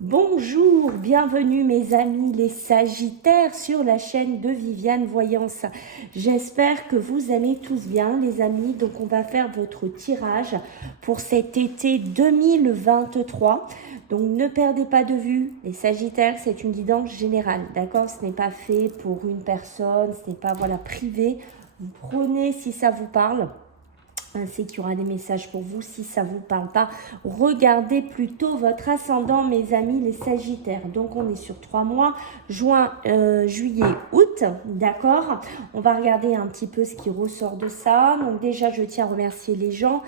Bonjour, bienvenue mes amis les Sagittaires sur la chaîne de Viviane Voyance. J'espère que vous allez tous bien les amis. Donc on va faire votre tirage pour cet été 2023. Donc ne perdez pas de vue, les Sagittaires c'est une guidance générale, d'accord? Ce n'est pas fait pour une personne, ce n'est pas voilà privé. Vous prenez si ça vous parle. Ainsi qu'il y aura des messages pour vous. Si ça ne vous parle pas, regardez plutôt votre ascendant, mes amis, les Sagittaires. Donc, on est sur 3 mois, juin, juillet, août, d'accord? On va regarder un petit peu ce qui ressort de ça. Donc, déjà, je tiens à remercier les gens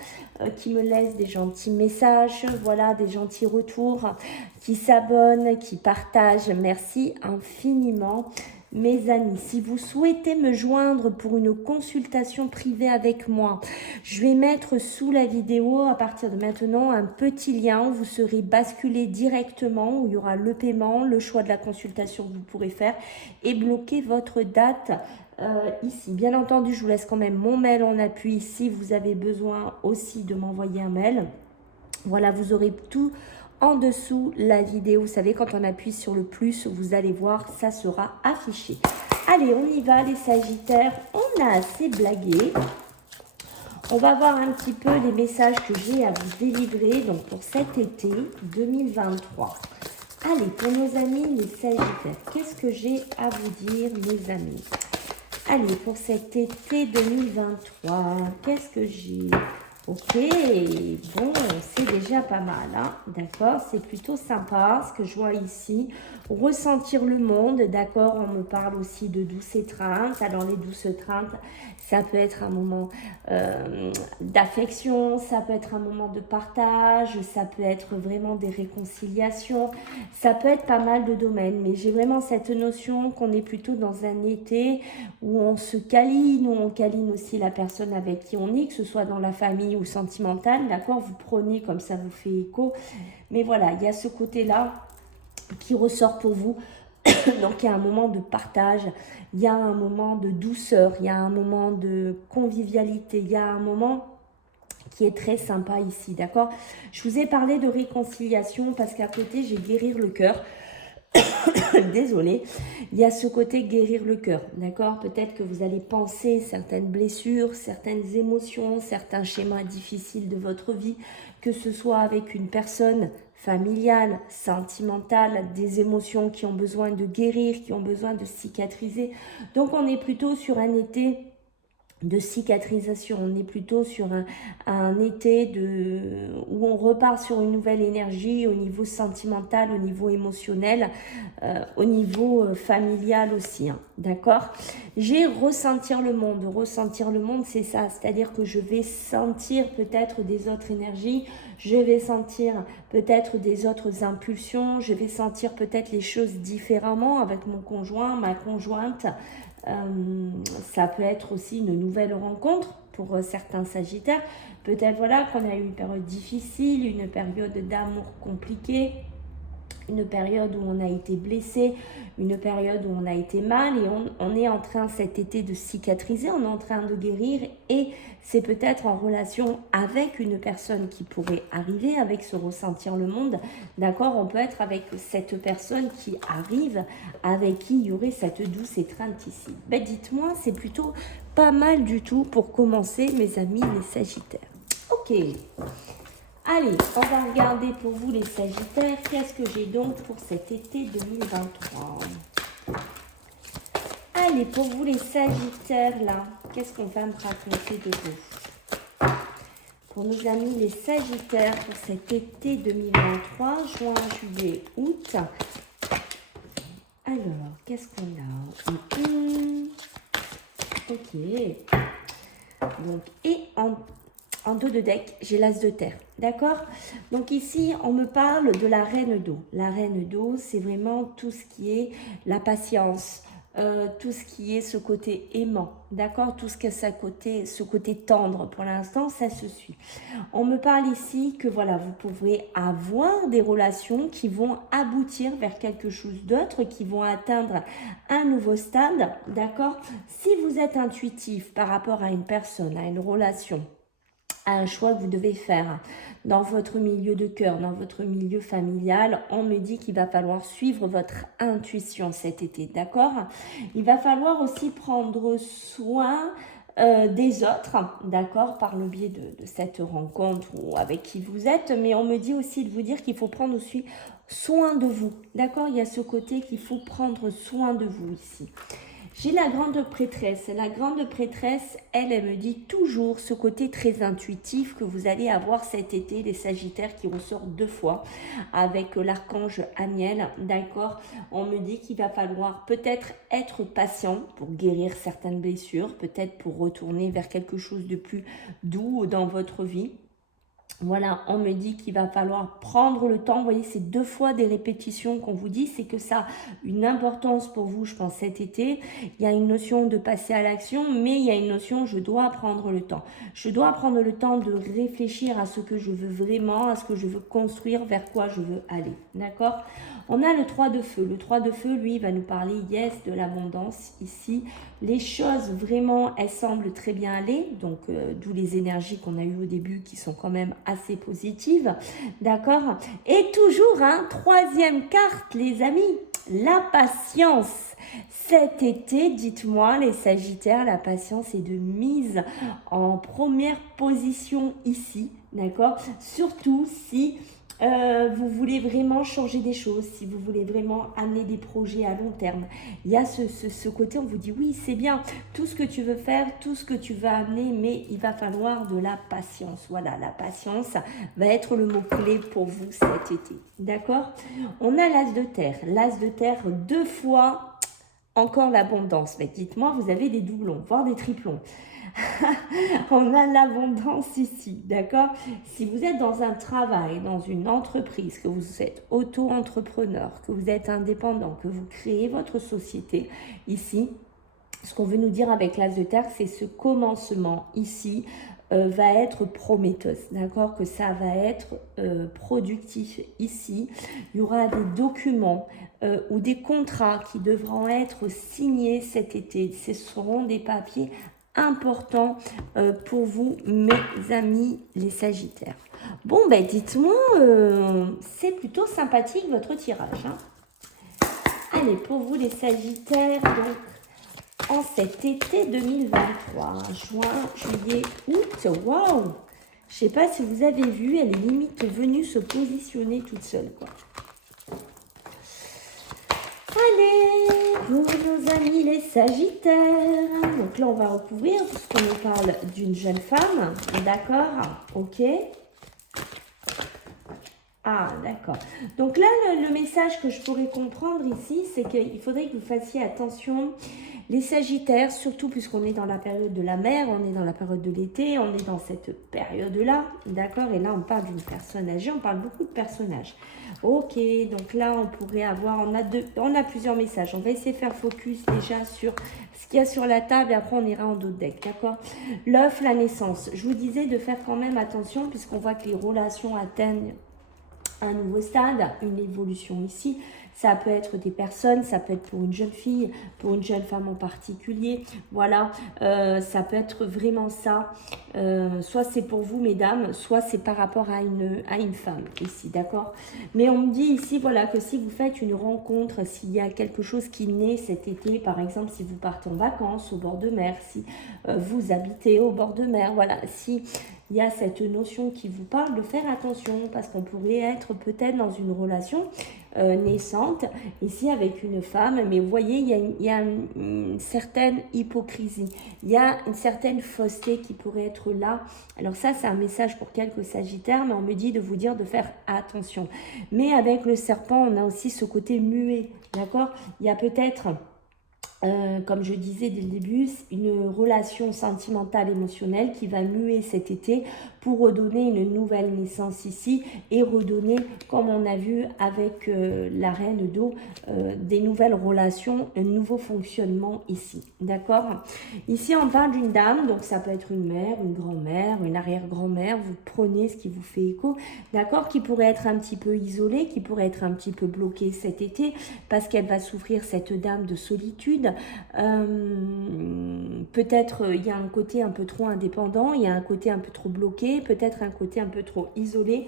qui me laissent des gentils messages, voilà, des gentils retours, qui s'abonnent, qui partagent. Merci infiniment. Mes amis, si vous souhaitez me joindre pour une consultation privée avec moi, je vais mettre sous la vidéo à partir de maintenant un petit lien où vous serez basculé directement, où il y aura le paiement, le choix de la consultation que vous pourrez faire et bloquer votre date ici. Bien entendu, je vous laisse quand même mon mail en appui si vous avez besoin aussi de m'envoyer un mail. Voilà, vous aurez tout en dessous la vidéo. Vous savez, quand on appuie sur le plus, vous allez voir, ça sera affiché. Allez, on y va les Sagittaires. On a assez blagué. On va voir un petit peu les messages que j'ai à vous délivrer donc pour cet été 2023. Allez, pour nos amis les Sagittaires, qu'est-ce que j'ai à vous dire, mes amis? Allez, pour cet été 2023, qu'est-ce que j'ai? Ok, bon, c'est déjà pas mal, hein, d'accord, c'est plutôt sympa ce que je vois ici. Ressentir le monde, d'accord, on me parle aussi de douces étreintes. Alors les douces étreintes, ça peut être un moment d'affection, ça peut être un moment de partage, ça peut être vraiment des réconciliations, ça peut être pas mal de domaines. Mais j'ai vraiment cette notion qu'on est plutôt dans un été où on se câline, où on câline aussi la personne avec qui on est, que ce soit dans la famille ou sentimentale, d'accord? Vous prenez comme ça vous fait écho. Mais voilà, il y a ce côté-là qui ressort pour vous. Donc il y a un moment de partage, il y a un moment de douceur, il y a un moment de convivialité, il y a un moment qui est très sympa ici, d'accord? Je vous ai parlé de réconciliation parce qu'à côté, j'ai guérir le cœur. Désolée, il y a ce côté guérir le cœur, d'accord? Peut-être que vous allez penser certaines blessures, certaines émotions, certains schémas difficiles de votre vie, que ce soit avec une personne familiale, sentimentale, des émotions qui ont besoin de guérir, qui ont besoin de cicatriser. Donc on est plutôt sur un été de cicatrisation, on est plutôt sur un été où on repart sur une nouvelle énergie au niveau sentimental, au niveau émotionnel, au niveau familial aussi, hein, d'accord? J'ai ressentir le monde c'est ça, c'est-à-dire que je vais sentir peut-être des autres énergies, je vais sentir peut-être des autres impulsions, je vais sentir peut-être les choses différemment avec mon conjoint, ma conjointe. Ça peut être aussi une nouvelle rencontre pour certains Sagittaires. Peut-être voilà qu'on a eu une période difficile, une période d'amour compliqué, une période où on a été blessé, une période où on a été mal et on est en train cet été de cicatriser, on est en train de guérir et c'est peut-être en relation avec une personne qui pourrait arriver avec ce ressentir le monde, d'accord? On peut être avec cette personne qui arrive, avec qui il y aurait cette douce étreinte ici. Ben dites-moi, c'est plutôt pas mal du tout pour commencer mes amis les Sagittaires. Ok. Allez, on va regarder pour vous les Sagittaires. Qu'est-ce que j'ai donc pour cet été 2023? Allez, pour vous les Sagittaires, là, qu'est-ce qu'on va me raconter de vous? Pour nos amis les Sagittaires, pour cet été 2023, juin, juillet, août. Alors, qu'est-ce qu'on a? Ok. Donc, et en dos de deck, j'ai l'as de terre, d'accord? Donc ici, on me parle de la reine d'eau. La reine d'eau, c'est vraiment tout ce qui est la patience, tout ce qui est ce côté aimant, d'accord? Tout ce qui est ce côté tendre. Pour l'instant, ça se suit. On me parle ici que voilà, vous pourrez avoir des relations qui vont aboutir vers quelque chose d'autre, qui vont atteindre un nouveau stade, d'accord? Si vous êtes intuitif par rapport à une personne, à une relation, à un choix que vous devez faire dans votre milieu de cœur, dans votre milieu familial. On me dit qu'il va falloir suivre votre intuition cet été, d'accord? Il va falloir aussi prendre soin des autres, d'accord, par le biais de cette rencontre ou avec qui vous êtes, mais on me dit aussi de vous dire qu'il faut prendre aussi soin de vous, d'accord? Il y a ce côté qu'il faut prendre soin de vous ici. J'ai la grande prêtresse. La grande prêtresse, elle me dit toujours ce côté très intuitif que vous allez avoir cet été, les Sagittaires qui ressortent 2 fois avec l'archange Amiel, d'accord? On me dit qu'il va falloir peut-être être patient pour guérir certaines blessures, peut-être pour retourner vers quelque chose de plus doux dans votre vie. Voilà, on me dit qu'il va falloir prendre le temps. Vous voyez, c'est 2 fois des répétitions qu'on vous dit. C'est que ça a une importance pour vous, je pense, cet été. Il y a une notion de passer à l'action, mais il y a une notion, je dois prendre le temps. Je dois prendre le temps de réfléchir à ce que je veux vraiment, à ce que je veux construire, vers quoi je veux aller. D'accord? On a le 3 de feu. Le 3 de feu, lui, il va nous parler, yes, de l'abondance ici. Les choses, vraiment, elles semblent très bien aller. Donc, d'où les énergies qu'on a eues au début qui sont quand même assez positives. D'accord? Et toujours, troisième carte, les amis, la patience. Cet été, dites-moi, les Sagittaires, la patience est de mise en première position ici. D'accord? Surtout si vous voulez vraiment changer des choses, si vous voulez vraiment amener des projets à long terme. Il y a ce côté, on vous dit oui, c'est bien, tout ce que tu veux faire, tout ce que tu vas amener, mais il va falloir de la patience. Voilà, la patience va être le mot-clé pour vous cet été. D'accord? On a l'as de terre. L'as de terre 2 fois, encore l'abondance. Mais dites-moi, vous avez des doublons, voire des triplons. On a l'abondance ici, d'accord? Si vous êtes dans un travail, dans une entreprise, que vous êtes auto-entrepreneur, que vous êtes indépendant, que vous créez votre société, ici, ce qu'on veut nous dire avec l'as de terre, c'est ce commencement ici va être prometteuse, d'accord? Que ça va être productif ici. Il y aura des documents ou des contrats qui devront être signés cet été. Ce seront des papiers important pour vous, mes amis les Sagittaires. Bon, ben dites-moi, c'est plutôt sympathique votre tirage. Allez, pour vous les Sagittaires, donc en cet été 2023, juin, juillet, août, waouh! Je sais pas si vous avez vu, elle est limite venue se positionner toute seule, quoi. Allez, pour nos amis les Sagittaires. Donc là, on va recouvrir puisqu'on nous parle d'une jeune femme. D'accord? Ok. Ah, d'accord. Donc là, le message que je pourrais comprendre ici, c'est qu'il faudrait que vous fassiez attention. Les Sagittaires, surtout puisqu'on est dans la période de la mer, on est dans la période de l'été, on est dans cette période-là, d'accord? Et là, on parle d'une personne âgée, on parle beaucoup de personnages. Ok, donc là, on pourrait avoir, on a plusieurs messages. On va essayer de faire focus déjà sur ce qu'il y a sur la table et après, on ira en d'autres decks, d'accord? L'œuf, la naissance. Je vous disais de faire quand même attention puisqu'on voit que les relations atteignent un nouveau stade, une évolution ici. Ça peut être des personnes, ça peut être pour une jeune fille, pour une jeune femme en particulier. Voilà, ça peut être vraiment ça. Soit c'est pour vous, mesdames, soit c'est par rapport à une femme ici, d'accord? Mais on me dit ici, voilà, que si vous faites une rencontre, s'il y a quelque chose qui naît cet été, par exemple, si vous partez en vacances au bord de mer, si vous habitez au bord de mer, voilà, si il y a cette notion qui vous parle de faire attention parce qu'on pourrait être peut-être dans une relation naissante ici avec une femme, mais vous voyez, il y a une certaine hypocrisie, il y a une certaine fausseté qui pourrait être là. Alors ça, c'est un message pour quelques Sagittaires, mais on me dit de vous dire de faire attention. Mais avec le serpent, on a aussi ce côté muet, d'accord? Il y a peut-être... comme je disais dès le début, une relation sentimentale émotionnelle qui va muer cet été pour redonner une nouvelle naissance ici et redonner, comme on a vu avec la reine d'eau, des nouvelles relations, un nouveau fonctionnement ici, d'accord? Ici on parle d'une dame, donc ça peut être une mère, une grand-mère, une arrière-grand-mère, vous prenez ce qui vous fait écho, d'accord? Qui pourrait être un petit peu isolée, qui pourrait être un petit peu bloquée cet été parce qu'elle va souffrir cette dame de solitude. solitude. Peut-être il y a un côté un peu trop indépendant, il y a un côté un peu trop bloqué, peut-être un côté un peu trop isolé.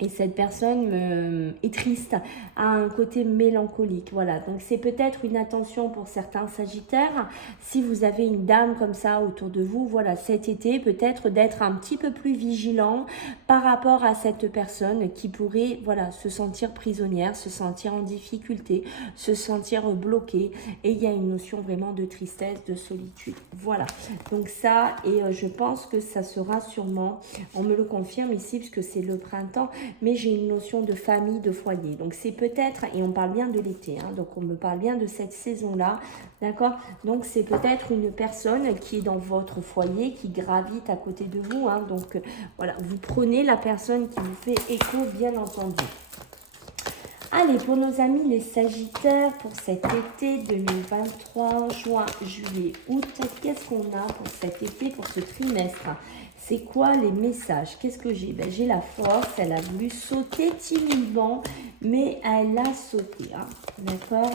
Et cette personne est triste, a un côté mélancolique. Voilà, donc c'est peut-être une attention pour certains sagittaires. Si vous avez une dame comme ça autour de vous, voilà, cet été, peut-être d'être un petit peu plus vigilant par rapport à cette personne qui pourrait, voilà, se sentir prisonnière, se sentir en difficulté, se sentir bloquée. Et il y a une notion vraiment de tristesse, de solitude. Voilà, donc ça, et je pense que ça sera sûrement, on me le confirme ici, puisque c'est le printemps, mais j'ai une notion de famille, de foyer. Donc c'est peut-être, et on parle bien de l'été, hein, donc on me parle bien de cette saison-là, d'accord? Donc c'est peut-être une personne qui est dans votre foyer, qui gravite à côté de vous, hein, donc voilà, vous prenez la personne qui vous fait écho, bien entendu. Allez, pour nos amis les Sagittaires, pour cet été 2023, juin, juillet, août, qu'est-ce qu'on a pour cet été, pour ce trimestre? C'est quoi les messages? Qu'est-ce que j'ai? Ben, j'ai la force, elle a voulu sauter timidement, mais elle a sauté, hein, d'accord?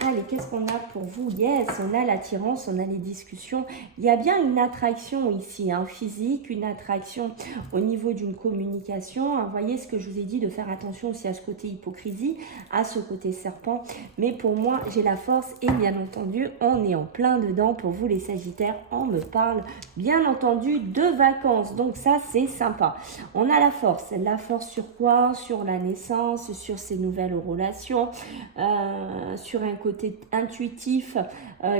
Allez, qu'est-ce qu'on a pour vous? Yes, on a l'attirance, on a les discussions. Il y a bien une attraction ici, hein, physique, une attraction au niveau d'une communication. Vous voyez ce que je vous ai dit, de faire attention aussi à ce côté hypocrisie, à ce côté serpent. Mais pour moi, j'ai la force et bien entendu, on est en plein dedans. Pour vous les Sagittaires, on me parle bien entendu de vacances. Donc ça, c'est sympa. On a la force. La force sur quoi? Sur la naissance, sur ces nouvelles relations, sur un côté intuitif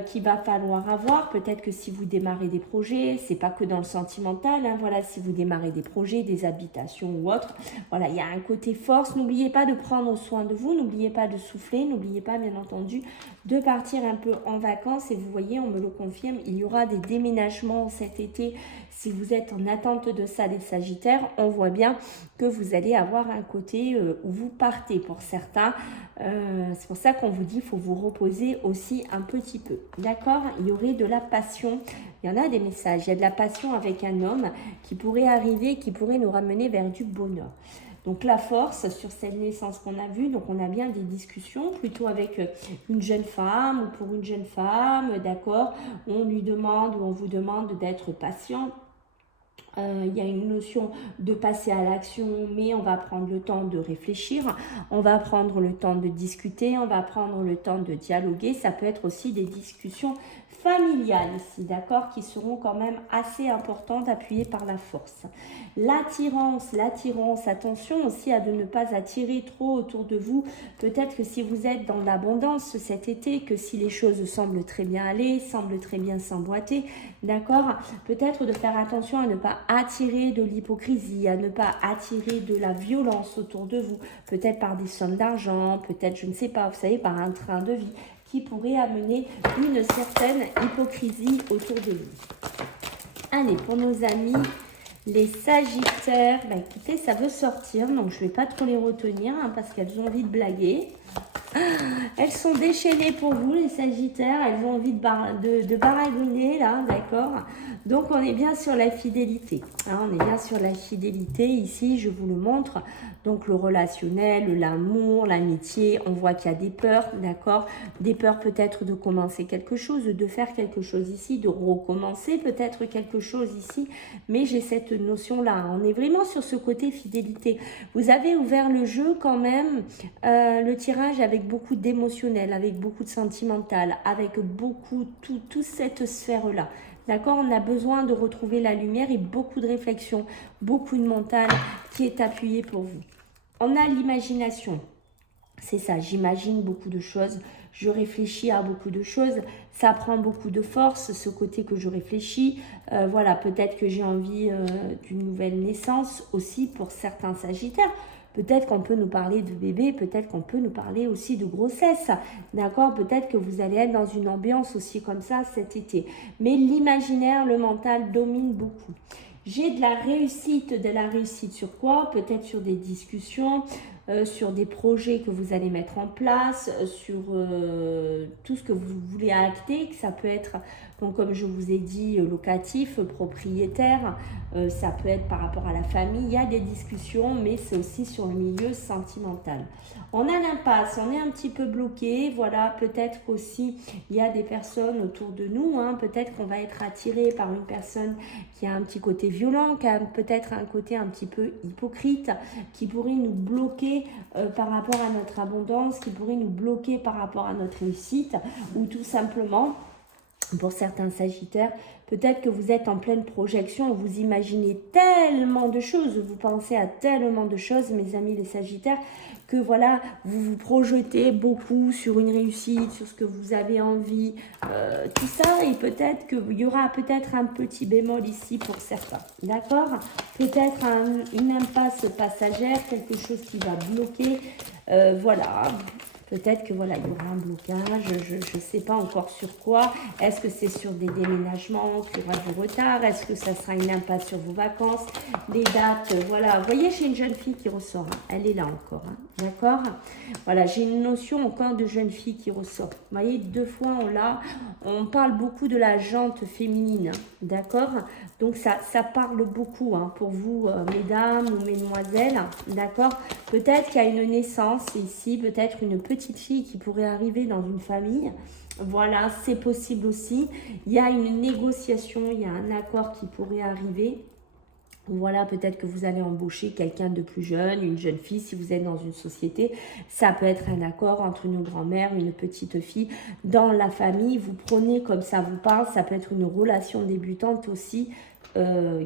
qu'il va falloir avoir. Peut-être que si vous démarrez des projets, c'est pas que dans le sentimental, hein, voilà, si vous démarrez des projets, des habitations ou autres, voilà, il y a un côté force. N'oubliez pas de prendre soin de vous, n'oubliez pas de souffler, n'oubliez pas bien entendu de partir un peu en vacances. Et vous voyez, on me le confirme, il y aura des déménagements cet été. Si vous êtes en attente de ça, les Sagittaires, on voit bien que vous allez avoir un côté où vous partez pour certains. C'est pour ça qu'on vous dit qu'il faut vous reposer aussi un petit peu. D'accord? Il y aurait de la passion. Il y en a des messages. Il y a de la passion avec un homme qui pourrait arriver, qui pourrait nous ramener vers du bonheur. Donc la force sur cette naissance qu'on a vue, donc on a bien des discussions plutôt avec une jeune femme ou pour une jeune femme, d'accord? On lui demande ou on vous demande d'être patient. Il y a une notion de passer à l'action, mais on va prendre le temps de réfléchir, on va prendre le temps de discuter, on va prendre le temps de dialoguer. Ça peut être aussi des discussions familiales ici, d'accord, qui seront quand même assez importantes, appuyées par la force. L'attirance, attention aussi à de ne pas attirer trop autour de vous. Peut-être que si vous êtes dans l'abondance cet été, que si les choses semblent très bien aller, semblent très bien s'emboîter, d'accord, peut-être de faire attention à ne pas attirer de l'hypocrisie, à ne pas attirer de la violence autour de vous, peut-être par des sommes d'argent, peut-être, je ne sais pas, vous savez, par un train de vie qui pourrait amener une certaine hypocrisie autour de vous. Allez, pour nos amis les Sagittaires, bah écoutez, ça veut sortir, donc je ne vais pas trop les retenir hein, parce qu'elles ont envie de blaguer. Elles sont déchaînées pour vous, les Sagittaires. Elles ont envie de baragouiner, là, d'accord? Donc, on est bien sur la fidélité. Hein, on est bien sur la fidélité. Ici, je vous le montre. Donc, le relationnel, l'amour, l'amitié. On voit qu'il y a des peurs, d'accord? Des peurs peut-être de commencer quelque chose, de faire quelque chose ici, de recommencer peut-être quelque chose ici. Mais j'ai cette notion-là. On est vraiment sur ce côté fidélité. Vous avez ouvert le jeu quand même, le tirage avec beaucoup d'émotionnel, avec beaucoup de sentimental, avec beaucoup, toute cette sphère-là. D'accord? On a besoin de retrouver la lumière et beaucoup de réflexion, beaucoup de mental qui est appuyé pour vous. On a l'imagination. C'est ça, j'imagine beaucoup de choses, je réfléchis à beaucoup de choses, ça prend beaucoup de force, ce côté que je réfléchis. Voilà, peut-être que j'ai envie d'une nouvelle naissance aussi pour certains Sagittaires. Peut-être qu'on peut nous parler de bébé, peut-être qu'on peut nous parler aussi de grossesse, d'accord? Peut-être que vous allez être dans une ambiance aussi comme ça cet été. Mais l'imaginaire, le mental domine beaucoup. J'ai de la réussite sur quoi? Peut-être sur des discussions, sur des projets que vous allez mettre en place, sur tout ce que vous voulez acter, que ça peut être, donc, comme je vous ai dit, locatif, propriétaire, ça peut être par rapport à la famille. Il y a des discussions, mais c'est aussi sur le milieu sentimental. On a l'impasse, on est un petit peu bloqué, voilà, peut-être qu'aussi il y a des personnes autour de nous, hein, peut-être qu'on va être attiré par une personne qui a un petit côté violent, qui a peut-être un côté un petit peu hypocrite, qui pourrait nous bloquer par rapport à notre abondance, qui pourrait nous bloquer par rapport à notre réussite, ou tout simplement, pour certains Sagittaires, peut-être que vous êtes en pleine projection, vous imaginez tellement de choses, vous pensez à tellement de choses, mes amis les Sagittaires, que voilà, vous vous projetez beaucoup sur une réussite, sur ce que vous avez envie, tout ça, et peut-être qu'il y aura peut-être un petit bémol ici pour certains, d'accord? Peut-être une impasse passagère, quelque chose qui va bloquer, voilà. Peut-être que voilà, il y aura un blocage, je ne sais pas encore sur quoi. Est-ce que c'est sur des déménagements, qu'il y aura du retard? Est-ce que ça sera une impasse sur vos vacances? Les dates, voilà. Vous voyez, j'ai une jeune fille qui ressort. Hein. Elle est là encore, hein. D'accord? Voilà, j'ai une notion encore de jeune fille qui ressort. Vous voyez, 2 fois on l'a. On parle beaucoup de la jante féminine, hein. D'accord? Donc ça parle beaucoup hein, pour vous, mesdames ou mesdemoiselles, d'accord? Peut-être qu'il y a une naissance ici, peut-être une petite fille qui pourrait arriver dans une famille. Voilà, c'est possible aussi. Il y a une négociation, il y a un accord qui pourrait arriver. Voilà, peut-être que vous allez embaucher quelqu'un de plus jeune, une jeune fille, si vous êtes dans une société. Ça peut être un accord entre une grand-mère, une petite fille. Dans la famille, vous prenez comme ça vous parle. Ça peut être une relation débutante aussi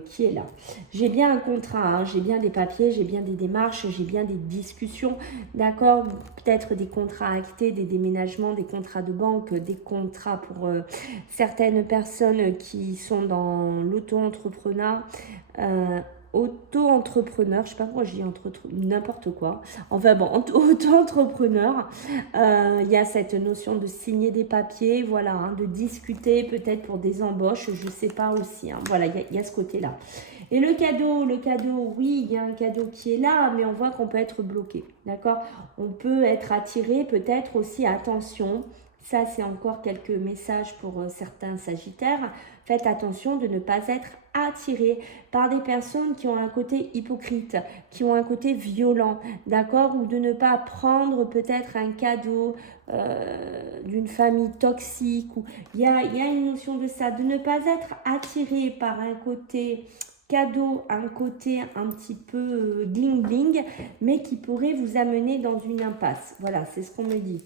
qui est là. J'ai bien un contrat, hein, j'ai bien des papiers, j'ai bien des démarches, j'ai bien des discussions, d'accord? Peut-être des contrats actés, des déménagements, des contrats de banque, des contrats pour certaines personnes qui sont dans l'auto-entrepreneur. Auto-entrepreneur, je sais pas pourquoi je dis n'importe quoi. Enfin bon, auto-entrepreneur, il y a cette notion de signer des papiers, voilà, hein, de discuter peut-être pour des embauches, je sais pas aussi. Hein, voilà, il y a ce côté-là. Et le cadeau, oui, il y a un cadeau qui est là, mais on voit qu'on peut être bloqué, d'accord? On peut être attiré, peut-être aussi, attention, ça c'est encore quelques messages pour certains Sagittaires, faites attention de ne pas être attiré par des personnes qui ont un côté hypocrite, qui ont un côté violent, d'accord? Ou de ne pas prendre peut-être un cadeau d'une famille toxique. Il y a une notion de ça, de ne pas être attiré par un côté cadeau, un côté un petit peu bling bling, mais qui pourrait vous amener dans une impasse. Voilà, c'est ce qu'on me dit.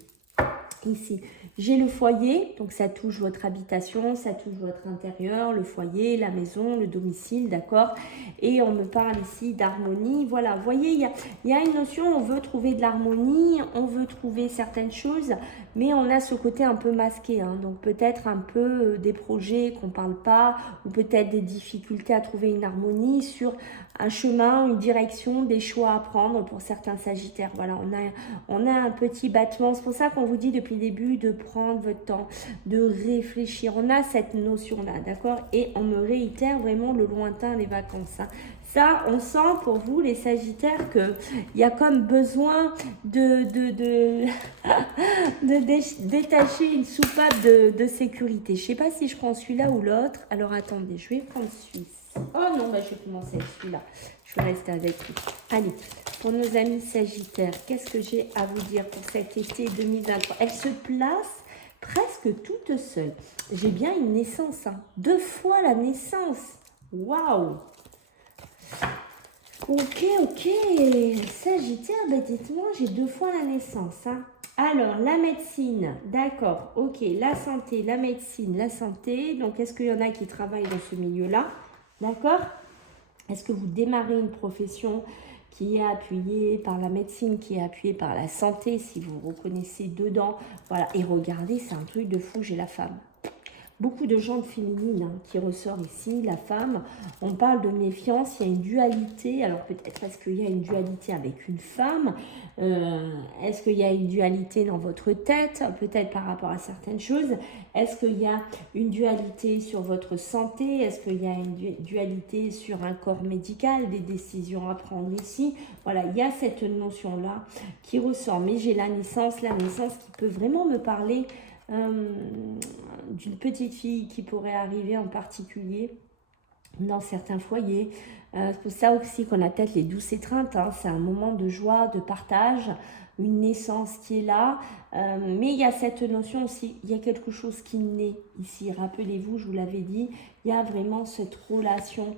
Ici, j'ai le foyer, donc ça touche votre habitation, ça touche votre intérieur, le foyer, la maison, le domicile, d'accord? Et on me parle ici d'harmonie. Voilà, vous voyez, il y a une notion, on veut trouver de l'harmonie, on veut trouver certaines choses, mais on a ce côté un peu masqué, hein, donc peut-être un peu des projets qu'on ne parle pas, ou peut-être des difficultés à trouver une harmonie sur un chemin, une direction, des choix à prendre pour certains Sagittaires. Voilà, on a un petit battement. C'est pour ça qu'on vous dit depuis le début de prendre votre temps, de réfléchir. On a cette notion-là, d'accord? Et on me réitère vraiment le lointain, les vacances. Hein. Ça, on sent pour vous, les Sagittaires, qu'il y a comme besoin de détacher une soupape de sécurité. Je ne sais pas si je prends celui-là ou l'autre. Alors, attendez, je vais prendre celui-ci. Oh non, bah, je vais commencer avec celui-là. Je vais rester avec lui. Allez, pour nos amis Sagittaires, qu'est-ce que j'ai à vous dire pour cet été 2023? Elle se place presque toute seule. J'ai bien une naissance, hein. 2 fois la naissance. Waouh! Ok. Sagittaire, bah dites-moi, j'ai 2 fois la naissance, hein. Alors, la médecine, d'accord, ok, la santé, la médecine, la santé. Donc, est-ce qu'il y en a qui travaillent dans ce milieu-là? D'accord? Est-ce que vous démarrez une profession qui est appuyée par la médecine, qui est appuyée par la santé, si vous vous reconnaissez dedans? Voilà, et regardez, c'est un truc de fou, j'ai la femme. Beaucoup de gens féminines hein, qui ressortent ici, la femme, on parle de méfiance, il y a une dualité, alors peut-être est-ce qu'il y a une dualité avec une femme, est-ce qu'il y a une dualité dans votre tête, peut-être par rapport à certaines choses, est-ce qu'il y a une dualité sur votre santé, est-ce qu'il y a une dualité sur un corps médical, des décisions à prendre ici, voilà, il y a cette notion-là qui ressort, mais j'ai la naissance qui peut vraiment me parler d'une petite fille qui pourrait arriver en particulier. dans certains foyers. C'est pour ça aussi qu'on a peut-être les douces étreintes, hein. C'est un moment de joie, de partage, une naissance qui est là. Mais il y a cette notion aussi, il y a quelque chose qui naît ici. Rappelez-vous, je vous l'avais dit, il y a vraiment cette relation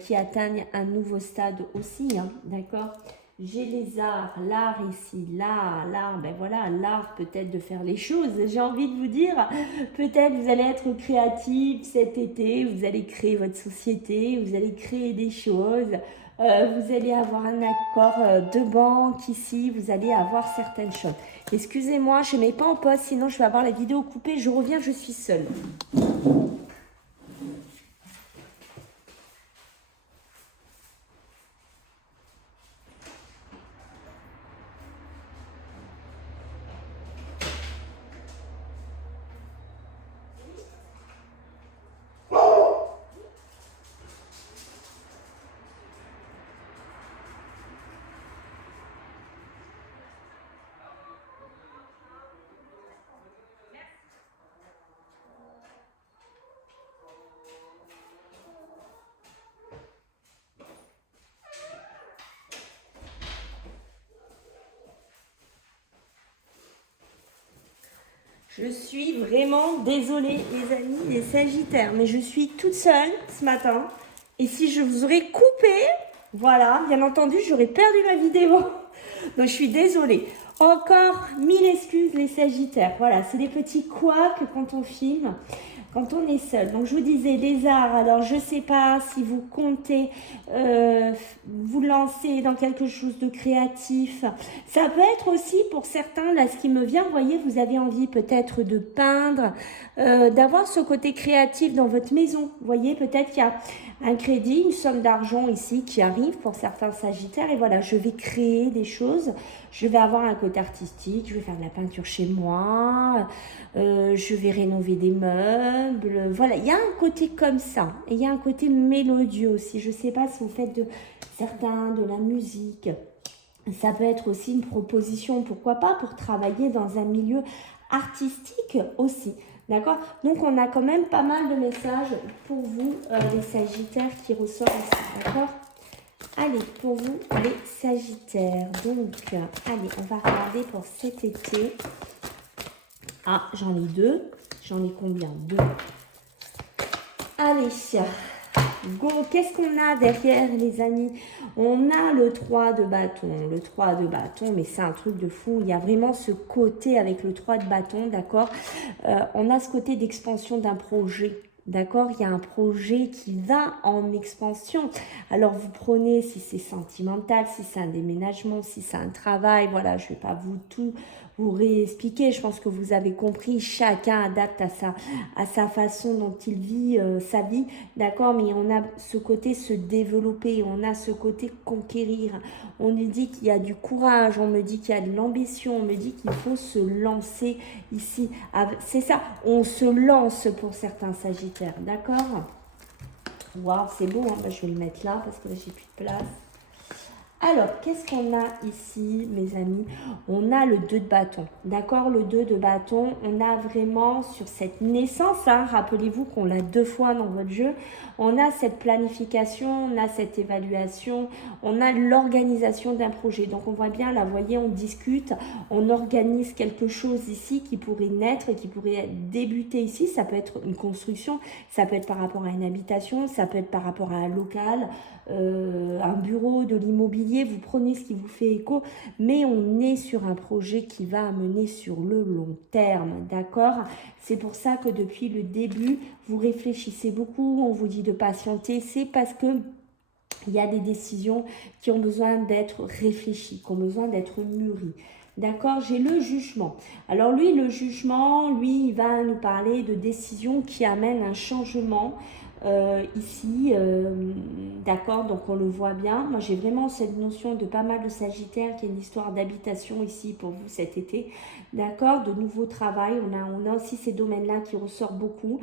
qui atteint un nouveau stade aussi, hein, d'accord? J'ai les arts, l'art ici, l'art, ben voilà, l'art peut-être de faire les choses. J'ai envie de vous dire, peut-être vous allez être créatif cet été, vous allez créer votre société, vous allez créer des choses, vous allez avoir un accord de banque ici, vous allez avoir certaines choses. Excusez-moi, je ne mets pas en pause, sinon je vais avoir la vidéo coupée, je reviens, je suis seule. Je suis vraiment désolée, les amis, les Sagittaires, mais je suis toute seule ce matin. Et si je vous aurais coupé, voilà, bien entendu, j'aurais perdu ma vidéo. Donc, je suis désolée. Encore 1000 excuses, les Sagittaires. Voilà, c'est des petits couacs quand on filme, quand on est seul. Donc, je vous disais, les arts. Alors, je ne sais pas si vous comptez vous lancer dans quelque chose de créatif. Ça peut être aussi pour certains, là, ce qui me vient, vous voyez, vous avez envie peut-être de peindre, d'avoir ce côté créatif dans votre maison. Vous voyez, peut-être qu'il y a un crédit, une somme d'argent ici qui arrive pour certains Sagittaires. Et voilà, je vais créer des choses. Je vais avoir un côté artistique, je vais faire de la peinture chez moi, je vais rénover des meubles. Voilà, il y a un côté comme ça. Et il y a un côté mélodieux aussi. Je ne sais pas si vous faites de certains de la musique. Ça peut être aussi une proposition, pourquoi pas, pour travailler dans un milieu artistique aussi. D'accord? Donc, on a quand même pas mal de messages pour vous, les Sagittaires, qui ressortent ici. D'accord? Allez, pour vous, les Sagittaires. Donc, allez, on va regarder pour cet été. Ah, j'en ai deux. J'en ai combien? Deux. Allez, go. Qu'est-ce qu'on a derrière, les amis? On a le 3 de bâton. Le 3 de bâton, mais c'est un truc de fou. Il y a vraiment ce côté avec le 3 de bâton, d'accord? On a ce côté d'expansion d'un projet. D'accord, il y a un projet qui va en expansion. Alors, vous prenez si c'est sentimental, si c'est un déménagement, si c'est un travail. Voilà, je ne vais pas vous réexpliquer. Je pense que vous avez compris. Chacun adapte à sa façon dont il vit sa vie. D'accord, mais on a ce côté se développer. On a ce côté conquérir. On nous dit qu'il y a du courage. On me dit qu'il y a de l'ambition. On me dit qu'il faut se lancer ici. C'est ça, on se lance pour certains Sagittaires, d'accord? Waouh, c'est beau, hein? Je vais le mettre là parce que là, j'ai plus de place. Alors, qu'est-ce qu'on a ici, mes amis? On a le 2 de bâton, d'accord? Le 2 de bâton, on a vraiment sur cette naissance, hein, rappelez-vous qu'on l'a 2 fois dans votre jeu, on a cette planification, on a cette évaluation, on a l'organisation d'un projet. Donc, on voit bien, là, vous voyez, on discute, on organise quelque chose ici qui pourrait naître, qui pourrait débuter ici. Ça peut être une construction, ça peut être par rapport à une habitation, ça peut être par rapport à un local, un bureau, de l'immobilier, vous prenez ce qui vous fait écho, mais on est sur un projet qui va amener sur le long terme, d'accord? C'est pour ça que depuis le début, vous réfléchissez beaucoup, on vous dit de patienter, c'est parce que il y a des décisions qui ont besoin d'être réfléchies, qui ont besoin d'être mûries. D'accord, j'ai le jugement. Alors lui, le jugement, lui, il va nous parler de décisions qui amènent un changement ici. D'accord, donc on le voit bien. Moi, j'ai vraiment cette notion de pas mal de Sagittaires qui est une histoire d'habitation ici pour vous cet été. D'accord, de nouveau travail. On a aussi ces domaines-là qui ressortent beaucoup.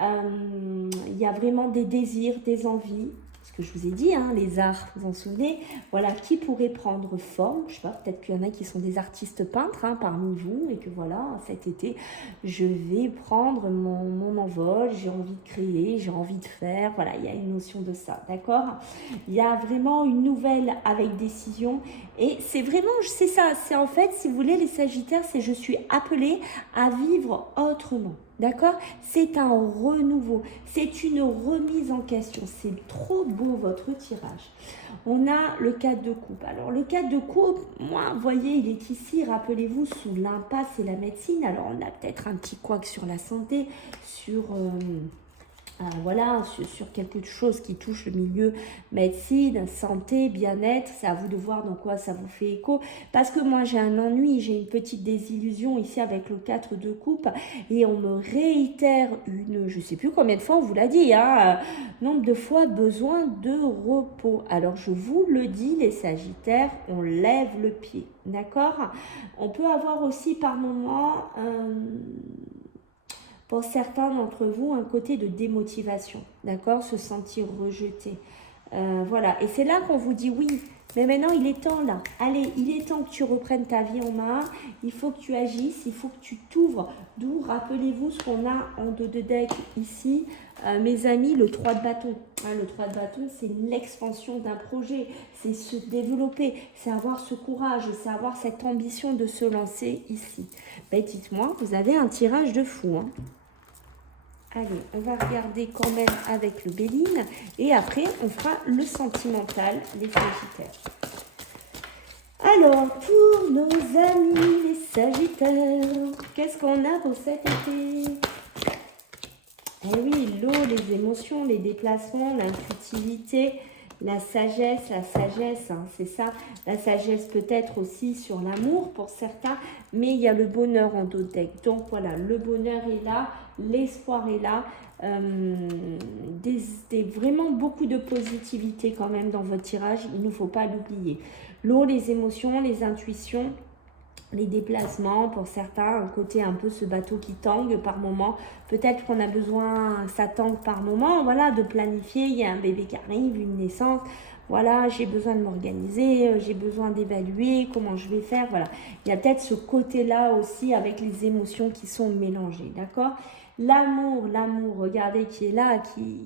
Il y a vraiment des désirs, des envies. ce que je vous ai dit, hein, les arts, vous en souvenez, voilà, qui pourrait prendre forme. Je sais pas, peut-être qu'il y en a qui sont des artistes peintres hein, parmi vous, et que voilà, cet été, je vais prendre mon envol, j'ai envie de créer, j'ai envie de faire, voilà, il y a une notion de ça, d'accord? Il y a vraiment une nouvelle avec décision, et c'est vraiment, c'est ça, c'est en fait, si vous voulez, les Sagittaires, c'est je suis appelée à vivre autrement. D'accord? C'est un renouveau, c'est une remise en question. C'est trop beau votre tirage. On a le 4 de coupe. Alors le 4 de coupe, moi, vous voyez, il est ici, rappelez-vous, sous l'impasse et la médecine. Alors on a peut-être un petit couac sur la santé, sur... voilà, sur quelque chose qui touche le milieu médecine, santé, bien-être. C'est à vous de voir dans quoi ça vous fait écho. Parce que moi, j'ai un ennui, j'ai une petite désillusion ici avec le 4 de coupe. Et on me réitère je ne sais plus combien de fois on vous l'a dit, hein, nombre de fois, besoin de repos. Alors, je vous le dis, les Sagittaires, on lève le pied. D'accord? On peut avoir aussi par moment... pour certains d'entre vous, un côté de démotivation, d'accord? Se sentir rejeté. Voilà, et c'est là qu'on vous dit oui, mais maintenant il est temps là. Allez, il est temps que tu reprennes ta vie en main, il faut que tu agisses, il faut que tu t'ouvres. D'où, rappelez-vous ce qu'on a en dos de deck ici, mes amis, le 3 de bâton. Hein, le 3 de bâton, c'est l'expansion d'un projet, c'est se développer, c'est avoir ce courage, c'est avoir cette ambition de se lancer ici. Ben, dites-moi, vous avez un tirage de fou, hein. Allez, on va regarder quand même avec le Béline. Et après, on fera le sentimental, les Sagittaires. Alors, pour nos amis les Sagittaires, qu'est-ce qu'on a pour cet été? Eh oui, l'eau, les émotions, les déplacements, l'intuitivité, la sagesse, hein, c'est ça. La sagesse peut-être aussi sur l'amour pour certains, mais il y a le bonheur en dos de deck. Donc voilà, le bonheur est là, l'espoir est là. Vraiment beaucoup de positivité quand même dans votre tirage, il ne faut pas l'oublier. L'eau, les émotions, les intuitions, les déplacements, pour certains, un côté un peu ce bateau qui tangue par moment. Peut-être qu'on a besoin, ça tangue par moment, voilà, de planifier. Il y a un bébé qui arrive, une naissance. Voilà, j'ai besoin de m'organiser, j'ai besoin d'évaluer comment je vais faire. Voilà, il y a peut-être ce côté-là aussi avec les émotions qui sont mélangées, d'accord? L'amour, regardez, qui est là,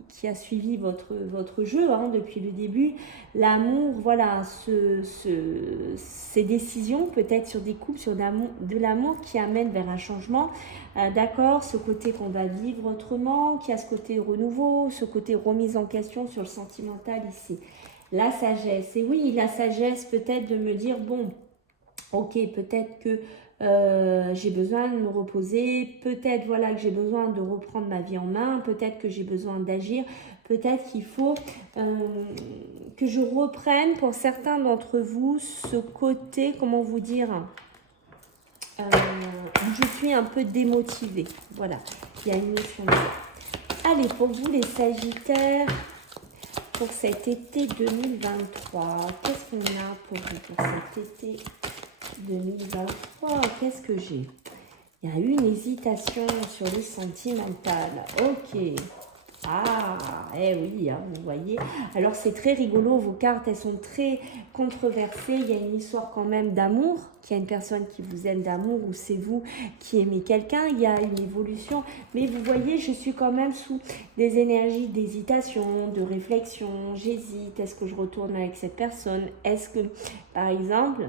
qui a suivi votre jeu hein, depuis le début. L'amour, voilà, ces décisions peut-être sur des couples, sur de l'amour qui amènent vers un changement. D'accord, ce côté qu'on va vivre autrement, qui a ce côté renouveau, ce côté remise en question sur le sentimental ici. La sagesse, et oui, la sagesse peut-être de me dire, bon, ok, peut-être que j'ai besoin de me reposer, peut-être voilà que j'ai besoin de reprendre ma vie en main, peut-être que j'ai besoin d'agir, peut-être qu'il faut que je reprenne pour certains d'entre vous ce côté, comment vous dire, où je suis un peu démotivée. Voilà, il y a une notion de ça. Allez, pour vous les Sagittaires, pour cet été 2023, qu'est-ce qu'on a pour vous pour cet été 2023, qu'est-ce que j'ai? Il y a eu une hésitation sur le sentimental. Ok. Ah, eh oui, hein, vous voyez. Alors, c'est très rigolo. Vos cartes, elles sont très controversées. Il y a une histoire quand même d'amour. Qu'il y a une personne qui vous aime d'amour ou c'est vous qui aimez quelqu'un. Il y a une évolution. Mais vous voyez, je suis quand même sous des énergies d'hésitation, de réflexion. J'hésite. Est-ce que je retourne avec cette personne? Est-ce que, par exemple...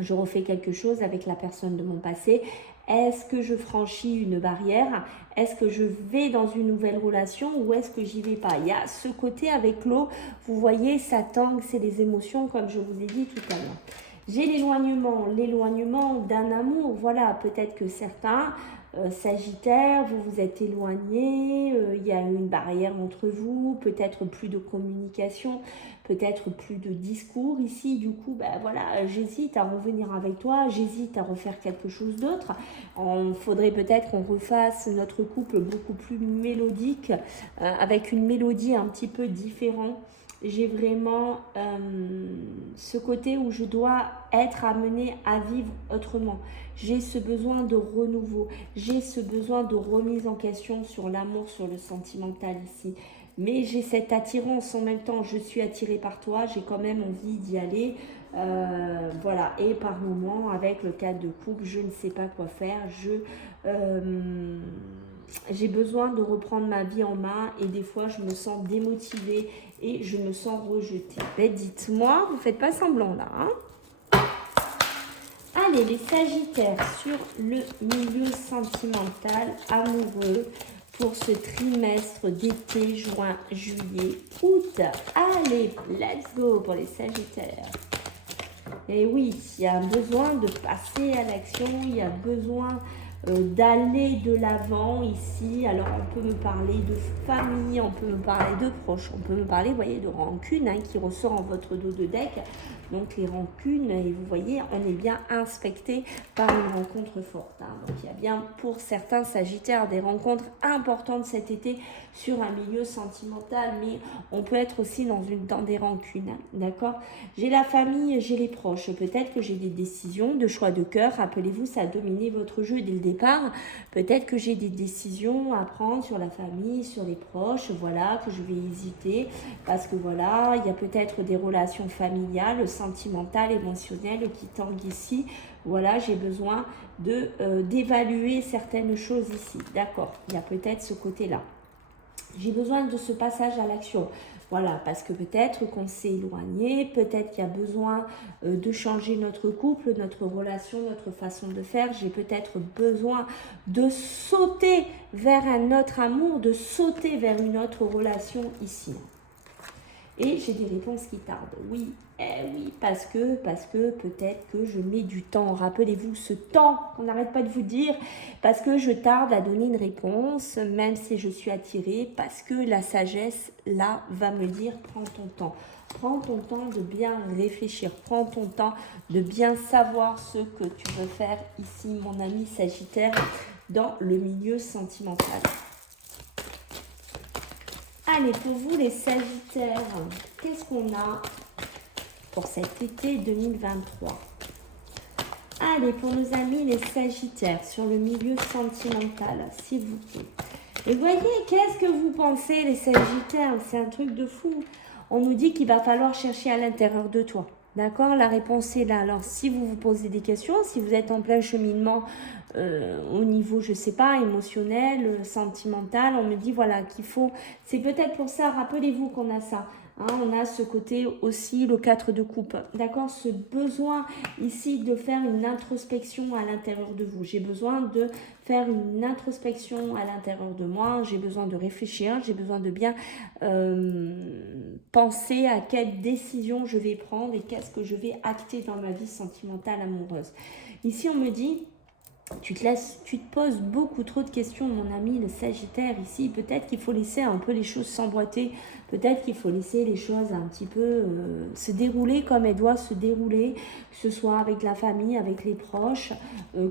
je refais quelque chose avec la personne de mon passé. Est-ce que je franchis une barrière? Est-ce que je vais dans une nouvelle relation ou est-ce que j'y vais pas? Il y a ce côté avec l'eau, vous voyez, ça tangue, c'est les émotions comme je vous ai dit tout à l'heure. J'ai l'éloignement d'un amour. Voilà, peut-être que certains Sagittaires, vous vous êtes éloignés, il y a eu une barrière entre vous, peut-être plus de communication, peut-être plus de discours ici. Du coup, ben voilà, j'hésite à revenir avec toi, j'hésite à refaire quelque chose d'autre. Il faudrait peut-être qu'on refasse notre couple beaucoup plus mélodique, avec une mélodie un petit peu différente. J'ai vraiment ce côté où je dois être amenée à vivre autrement. J'ai ce besoin de renouveau. J'ai ce besoin de remise en question sur l'amour, sur le sentimental ici. mais j'ai cette attirance en même temps, je suis attirée par toi, j'ai quand même envie d'y aller. Voilà, et par moment, avec le cadre de couple, je ne sais pas quoi faire, j'ai besoin de reprendre ma vie en main et des fois je me sens démotivée et je me sens rejetée. Ben, dites-moi, vous ne faites pas semblant là, hein? Allez, les Sagittaires sur le milieu sentimental, amoureux, pour ce trimestre d'été, juin, juillet, août. Allez, let's go pour les Sagittaires. Et oui, il y a besoin de passer à l'action, il y a besoin d'aller de l'avant ici. Alors, on peut me parler de famille, on peut me parler de proches, on peut me parler, vous voyez, de rancune hein, qui ressort en votre dos de deck. Donc, les rancunes, et vous voyez, on est bien inspecté par une rencontre forte. Hein. Donc, il y a bien pour certains Sagittaires des rencontres importantes cet été sur un milieu sentimental, mais on peut être aussi dans des rancunes. Hein, d'accord? J'ai la famille, j'ai les proches. Peut-être que j'ai des décisions de choix de cœur. Rappelez-vous, ça a dominé votre jeu dès le départ. Peut-être que j'ai des décisions à prendre sur la famille, sur les proches. Voilà, que je vais hésiter parce que voilà, il y a peut-être des relations familiales, sentimentales, émotionnelles qui tanguent ici. Voilà, j'ai besoin d'évaluer certaines choses ici. D'accord, il y a peut-être ce côté-là. J'ai besoin de ce passage à l'action. Voilà, parce que peut-être qu'on s'est éloigné, peut-être qu'il y a besoin de changer notre couple, notre relation, notre façon de faire. J'ai peut-être besoin de sauter vers un autre amour, de sauter vers une autre relation ici. Et j'ai des réponses qui tardent. Oui, oui, parce que peut-être que je mets du temps. Rappelez-vous ce temps qu'on n'arrête pas de vous dire, parce que je tarde à donner une réponse, même si je suis attirée, parce que la sagesse, là, va me dire, prends ton temps. Prends ton temps de bien réfléchir. Prends ton temps de bien savoir ce que tu veux faire ici, mon ami Sagittaire, dans le milieu sentimental. Allez, pour vous les Sagittaires, qu'est-ce qu'on a pour cet été 2023? Allez, pour nos amis les Sagittaires, sur le milieu sentimental, s'il vous plaît. Et voyez, qu'est-ce que vous pensez les Sagittaires? C'est un truc de fou. On nous dit qu'il va falloir chercher à l'intérieur de toi. D'accord? La réponse est là. Alors, si vous vous posez des questions, si vous êtes en plein cheminement au niveau, je ne sais pas, émotionnel, sentimental, on me dit, voilà, qu'il faut... C'est peut-être pour ça, rappelez-vous qu'on a ça. Hein, on a ce côté aussi, le 4 de coupe. D'accord? Ce besoin ici de faire une introspection à l'intérieur de vous. J'ai besoin de faire une introspection à l'intérieur de moi. J'ai besoin de réfléchir. J'ai besoin de bien penser à quelle décision je vais prendre et qu'est-ce que je vais acter dans ma vie sentimentale amoureuse. Ici, on me dit... Tu te poses beaucoup trop de questions, mon ami le Sagittaire. Ici, peut-être qu'il faut laisser un peu les choses s'emboîter. Peut-être qu'il faut laisser les choses un petit peu se dérouler comme elles doivent se dérouler. Que ce soit avec la famille, avec les proches,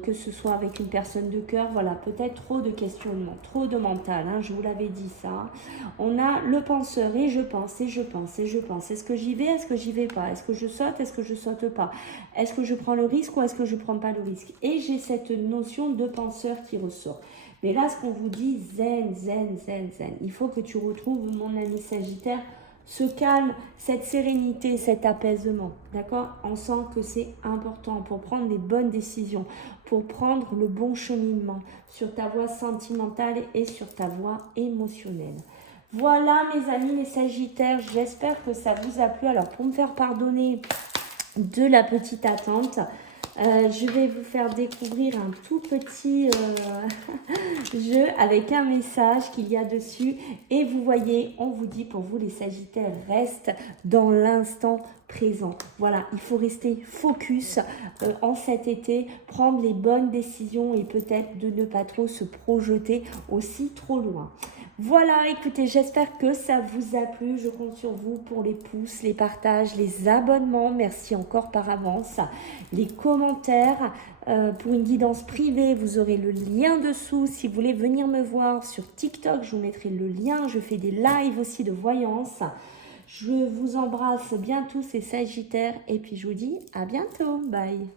que ce soit avec une personne de cœur. Voilà, peut-être trop de questionnements, trop de mental. Hein, je vous l'avais dit ça. On a le penseur et je pense, et je pense, et je pense. Est-ce que j'y vais? Est-ce que j'y vais pas? Est-ce que je saute? Est-ce que je saute pas? Est-ce que je prends le risque ou est-ce que je prends pas le risque? Et j'ai cette notion de penseur qui ressort. Mais là, ce qu'on vous dit, zen, zen, zen, zen. Il faut que tu retrouves, mon ami Sagittaire, ce calme, cette sérénité, cet apaisement. D'accord? On sent que c'est important pour prendre les bonnes décisions, pour prendre le bon cheminement sur ta voie sentimentale et sur ta voie émotionnelle. Voilà, mes amis les Sagittaires, j'espère que ça vous a plu. Alors, pour me faire pardonner de la petite attente, je vais vous faire découvrir un tout petit jeu avec un message qu'il y a dessus. Et vous voyez, on vous dit pour vous les Sagittaires, reste dans l'instant présent. Voilà, il faut rester focus en cet été, prendre les bonnes décisions et peut-être de ne pas trop se projeter aussi trop loin. Voilà, écoutez, j'espère que ça vous a plu. Je compte sur vous pour les pouces, les partages, les abonnements. Merci encore par avance. Les commentaires. Pour une guidance privée, vous aurez le lien dessous. Si vous voulez venir me voir sur TikTok, je vous mettrai le lien. Je fais des lives aussi de voyance. Je vous embrasse bien tous ces Sagittaires. Et puis je vous dis à bientôt. Bye.